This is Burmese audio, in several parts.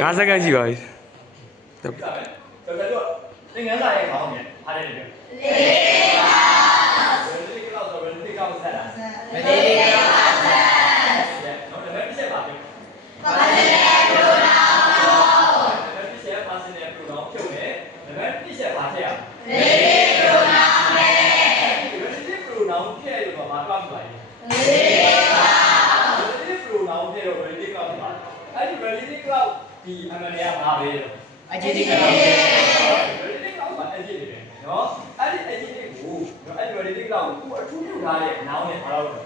5စက္ကန့်ရှိပါပြီသင်္ကန်းစာရဲ့ခေါင်းနဲ့အားရတယ်လေပါဒီကတော့ဆိုရင်ဒီကောက်ဆက်တာမဒီကောက်ဆက်နော်လည်းပြည့်ပါပြီပါစနေပရိုနောင်လည်းပြည့်ပါစနေပရိုနောင်ဖြုတ်မယ်လည်းပြည့်ပါထည့်ရလေပရိုနောင်လေဒီပရိုနောင်ထည့်ရတော့ဘာကောက်ပါလဲလေပါဒီပရိုနောင်ထည့်တော့ဒီကောက်ပါအဲ့ဒီ relative cloud ဒီအမှန်တရားပါပဲအကျဉ်းကြီးကတော့နော်အဲ့ဒီ adjective ကိုနော်အဲ့ဒီ relative လောက်ကိုအထူးပြုထားတဲ့ noun နဲ့ဘာလို့လဲ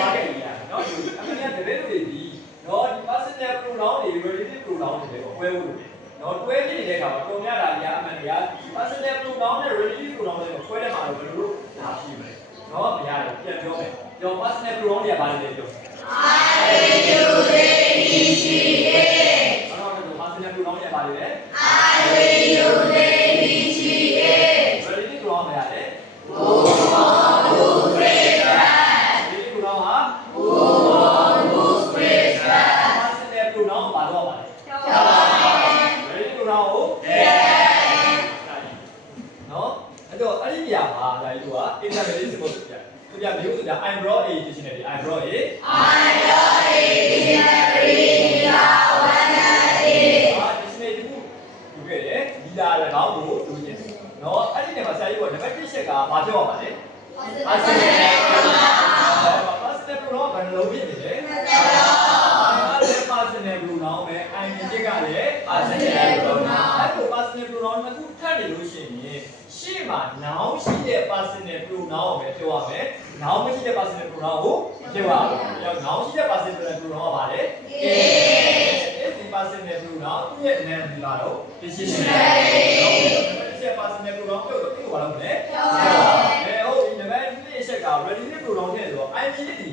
ပါခဲ့ပြီနော်ဒီအမှန်တရားတကယ်လို့ဒီနော်ဒီ personal pronoun တွေ relative pronoun တွေပေါ့ကွဲဖို့လို့နော်တွဲကြည့်နေတဲ့အခါမှာပုံရတာကြီးအမှန်တရား personal pronoun နဲ့ relative pronoun တွေကွဲတဲ့မှာတော့ဘယ်လိုလုပ်လာရှိမလဲနော်မရတယ်ပြန်ပြောမယ်ကျွန်တော် personal pronoun တွေကဘာလဲပြော I will they she it အဲ့တော့ personal pronoun တွေဘာလဲ I will they I brought a dictionary. I brought a dictionary. Dictionary ကိုတွေ့တယ်ဒီလာလည်းကောင်းကိုတွေ့တယ်နော်အဲ့ဒီနေရာမှာဆရာကြီးကနံပါတ်1ချက်ကဘာပြောရမှာလဲ personal pronoun ဘယ်လိုဖြစ်နေလဲ personal pronoun ပဲ I ချက်ကလည်း personal pronoun အဲ့လို personal pronoun တစ်ခုထပ်နေလို့ရှိရင်ရှေ့မှာ noun ရှိတဲ့ personal pronoun ကိုပဲပြောရမယ် noun မရှိတဲ့ personal pronoun ကိုပြောရမယ်။ noun ရှိတဲ့ personal pronoun ကဘာလဲ is ဒီ personal pronoun သူ့ရဲ့ name ဒီကတော့ dictionary နော်ဒီ personal pronoun ပြောတော့ဒီကိုဘာလုပ်မလဲဟုတ်ဒီ name ဒီအချက်က relative pronoun နဲ့ဆိုတော့ I ဖြစ်ဒီ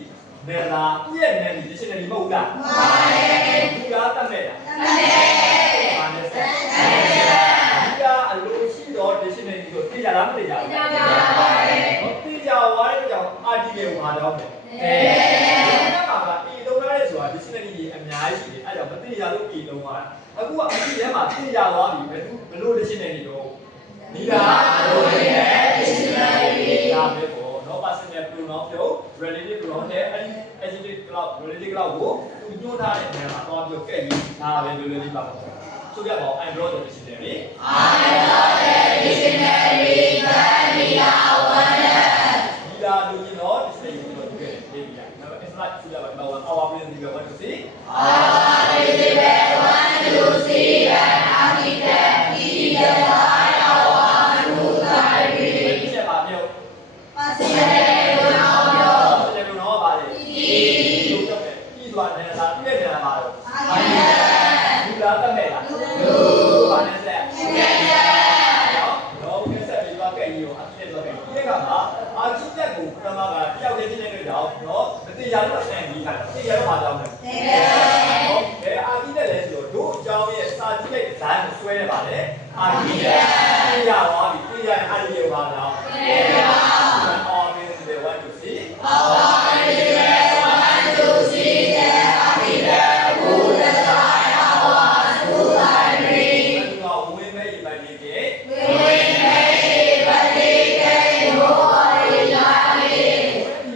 နယ်လာသူ့ရဲ့ name ဒီ dictionary မဟုတ်လားမှန်ပါတယ်ဒီကတတ်မဲ့လားတတ်မဲ့ဘာလဲဆက်ဒီကအလိုရှိတော့ dictionary ကိုသိကြလားမသိကြဘူးသိကြပါတယ်သိကြဝါတဲ့ကြောင့် article ကိုမှာတော့မယ်ဒီမှာက A လုံးထားရဲဆိုတာ dictionary ကြီးအများကြီးရှိတယ်အဲ့ကြောင့်မသိကြလို့ A လုံးထားအခုကအကြည့်ထဲမှာသိကြသွားပြီဘယ်လို dictionary တော့ဒီကလိုရတဲ့ dictionary ဒါပဲပေါ့နော် personal pronoun ပြော relative pronoun နဲ့အဲ့ဒီ adjective cloud relative cloud ကိုသူညွှန်းထားတဲ့နေရာမှာတော့ပြောကဲ့ပြီးဒါပဲလိုလေးပါပေါ့ဆိုကြပါဦး I brought the dictionary I brought the dictionary that we are oneဒီလာလူကြီးတော့ dictionary ကိုတွေ့တယ်ဒီပြနော် it's like ဆိုကြပါဦး our principal want to see our principal want to see an architect he design our new library ဒီချက်ပါပြော personal pronoun ပြော personal pronoun ပါလေဒီလို့ပြောတယ်ဒီဆိုတာလည်းဒါပြည့်တယ်ပါတော့ဒီလာတတ်မဲ့လားလူဘာလဲဆက်နော်ကဲဆက်ပြီးတော့ကဲကြီးကိုအဖြစ်တော့ကဲဒီကမှာအာချိတက်ကိုပထမကတယောက်တည်းဖြစ်နေတဲ့ကြောင့်နော်မတိရလို့ဆန်ပြီးတာတိရတော့ဘာကြောင့်လဲနော်ဘယ်အာချိတက်လဲဆိုတော့တို့အကြောင်းရဲ့စာကြည့်လိုက်ဒီဇိုင်းကိုဆွဲရပါလေအာချိတက်တိရသွားပြီတိရရင်အာချိတက်ဘာကြောင့်တိရပါအော်မင်းတွေwant to see our principal want to see the architect who design our school library ဘာလို့ဝင်မဲ့ဒီပိုင်းကြီးဝင်မဲ့ဒီပိုင်းကြီးဟိုရီလာဒီ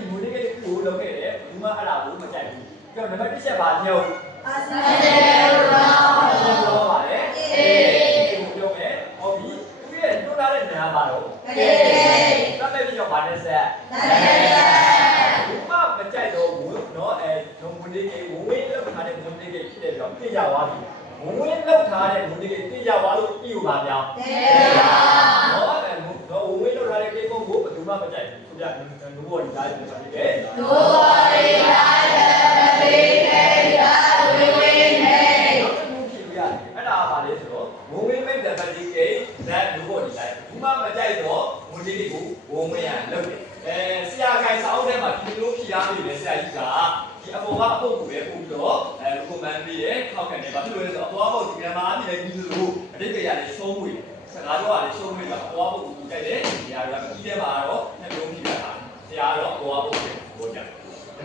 မူလေးကိုလုပ်ခဲ့တယ်ဘူးမအဲ့ဒါဘူးမကြိုက်ဘူးပြီးတော့နံပါတ်1ချက်ပါညုံ personal pronoun ပါလေအေးပြောမယ်ဟုတ်ပြီသူရဲ့တွန်းလာတဲ့နာမ်ပါတော့အေးတတ်တဲ့ပြီးတော့ဗာနဲ့ဆက်ဘူးမမကြိုက်တော့ဘူးเนาะဒုံမူလေးကိုဝင်းလောက်ထားတဲ့မူလေးဖြစ်တယ်ပြီးတော့သိကြသွားပြီဝင်းလောက်ထားတဲ့မူလေးသိကြသွားလို့ပြီးပါပြောင်းเนาะတော့ဝင်းလောက်ထားတဲ့ကိပုံကိုဘယ်သူမှမကြိုက်ဘူးဆိုပြနိုးဘော်ဒီတိုင်းပဲဖြစ်တယ်နိုးဘော်ဒီတိုင်းပဲဖြစ်တယ်အဲ့ဒါပါလေဆိုတော့ဝင်း make the body cake that နိုးဘော်ဒီတိုင်းဘူးမှမကြိုက်တော့မူလေးကိုဝင်းရလုပ်တယ်ဆရာခိုင်စာအုပ်ထဲမှာဒီလိုဖြေရပြီလေဆရာကြီးကဒီအပေါ်ကအပုပ်ကိုပဲပို့ပြီးတော့recommend ပေးတယ်ထောက်ခံတယ်ဘာဖြစ်လို့လဲဆိုတော့အပေါ်ကပုပ်ဒီကမှာနေပြီးလို့အတိတ်ကရလေးရှုံးဝေးစကားတော့ကလေးရှုံးဝေးတာအပေါ်ကပုပ်ကိုကြိုက်တယ်ဒီဟာကပြီးတဲ့မှာတော့နှလုံးဖြေရတာဆရာ ပေါ်ပုံစံပေါ်ကြနံ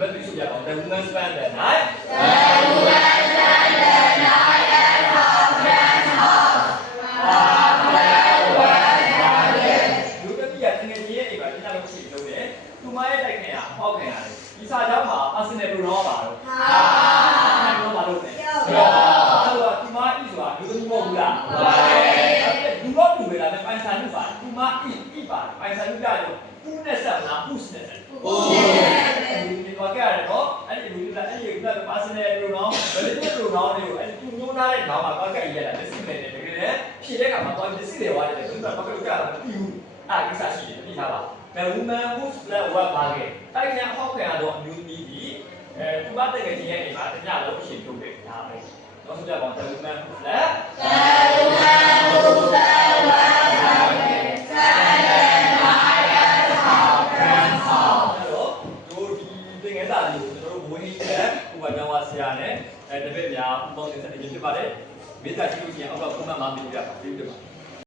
ပါတ်3ဆိုကြအောင် the woman spent the night လူတတိယတငယ်ကြီးရဲ့အိမ်မှာဒီလောက်ရှိလို့တယ်သူမရဲ့တိုက်ခင်ကဟောက်ခင်ရတယ်ဒီစာကြောင်းမှာ personal pronoun ပါတော့personal pronoun ပါလို့တယ်အဲ့တော့သူမဤဆိုတာလူသမီးမဟုတ်ဘူးလားဟုတ်ပါတယ်လူတော့လူပဲလားပိုင်ဆိုင်မှုပါသူမဤပါပိုင်ဆိုင်မှုကြရောသူနဲ့ဆက်လားပုစနဲ့ဆက်ဒီတော့ကြရတယ်နော်အဲ့ဒီလူကအဲ့ဒီက personal pronoun relative pronoun တွေကိုအဲ့ဒီသူညွှန်းထားတဲ့ကောင်မှာကောက်ကရရတာလက်စစ်နေတယ်တကယ်လည်းဖြည့်တဲ့ကောင်မှာတော့လက်စစ်တွေဝါတယ်သူကဘာလို့ကြတာမသိဘူးအဲ့ဒီစားရှိတယ်ပြီးသားပါ The woman who's black work ပါခဲ့တိုက်ခံဟောက်ခံရတော့အမျိုးသမီးဒီသူမတကယ်ကြီးရဲ့အိမ်မှာတညလုံးအရှင်ပြုတ်တယ်ဒါပဲတော့ဆိုကြပါ The woman who's black ဆရာနဲ့တပည့်များပုံစံစနစ်ဖြစ်ပါတယ်မိသားစုချင်းအောက်ကပုံမှန်မှပြပြပါပြပြပါ